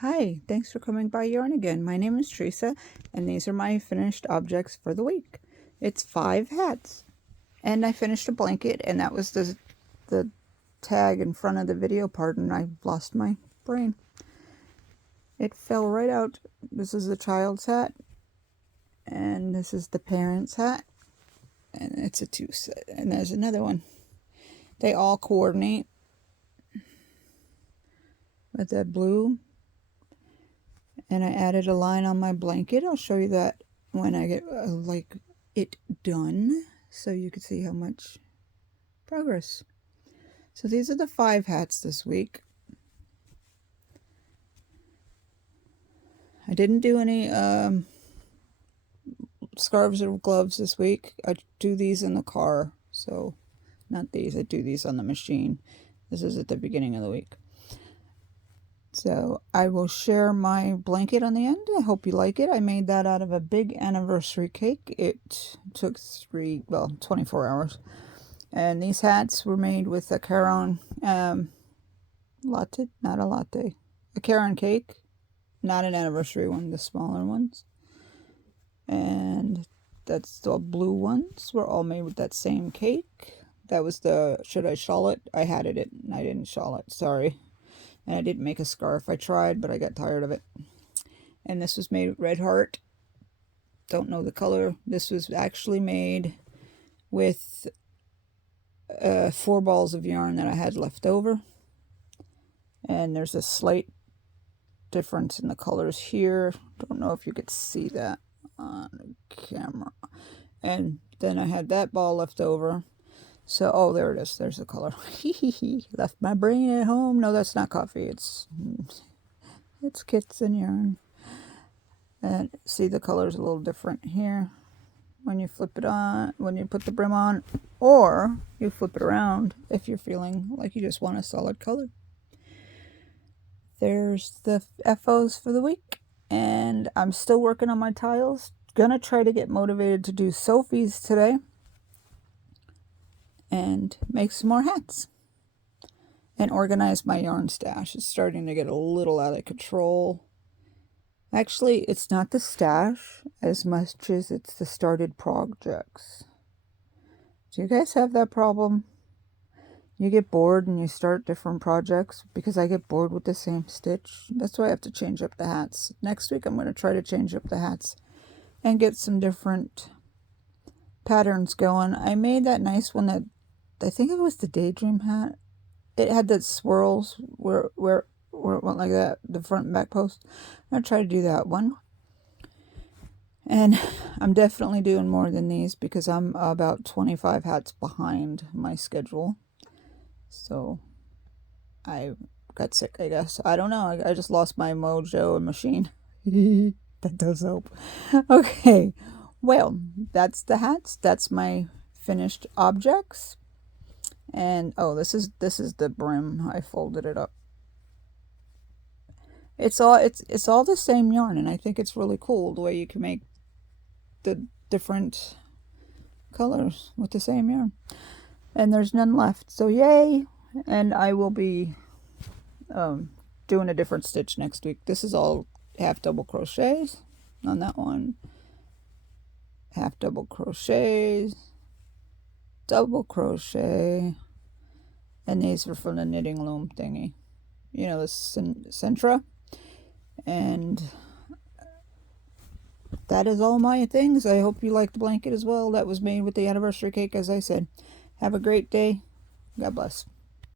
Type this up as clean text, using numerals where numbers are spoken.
Hi, thanks for coming by Yarn again. My name is Teresa, and these are my finished objects for the week. It's 5 hats, and I finished a blanket, and that was the tag in front of the video part, and I lost my brain. It fell right out. This is the child's hat, and this is the parent's hat, and it's a 2 set, and there's another one. They all coordinate with that blue. And I added a line on my blanket. I'll show you that when I get it done, so you can see how much progress. So these are the 5 hats this week. I didn't do any scarves or gloves this week. I do these in the car, so not these. I do these on the machine. This is at the beginning of the week. So I will share my blanket on the end. I hope you like it. I made that out of a big anniversary cake. It took 24 hours. And these hats were made with a Caron latte, not a latte. A Caron cake, not an anniversary one, the smaller ones. And that's the blue ones were all made with that same cake. That was the, should I shawl it? I had it and I didn't shawl it, sorry. And I didn't make a scarf. I tried, but I got tired of it. And this was made with Red Heart. Don't know the color. This was actually made with 4 balls of yarn that I had left over. And there's a slight difference in the colors here. Don't know if you could see that on camera. And then I had that ball left over. So, oh, there it is. There's the color. Left my brain at home. No, that's not coffee. It's kits and yarn. And see, the color's a little different here when you flip it on, when you put the brim on, or you flip it around if you're feeling like you just want a solid color. There's the FOs for the week, and I'm still working on my tiles. Gonna try to get motivated to do Sophie's today and make some more hats and organize my yarn stash. It's starting to get a little out of control. Actually, it's not the stash as much as it's the started projects. Do you guys have that problem? You get bored and you start different projects? Because I get bored with the same stitch. That's why I have to change up the hats. Next week I'm going to try to change up the hats and get some different patterns going. I made that nice one that I think it was the Daydream hat. It had that swirls where it went like that, the front and back post. I'm going to try to do that one. And I'm definitely doing more than these because I'm about 25 hats behind my schedule. So I got sick, I guess. I don't know. I just lost my mojo and machine. That does help. Okay. Well, that's the hats. That's my finished objects. And oh, this is the brim. I folded it up. It's all the same yarn, and I think it's really cool the way you can make the different colors with the same yarn. And there's none left, so yay! And I will be doing a different stitch next week. This is all half double crochets on that one. Half double crochets. Double crochet, and these were from the knitting loom thingy, you know, the Centra. And that is all my things. I hope you like the blanket as well. That was made with the anniversary cake, as I said. Have a great day. God bless.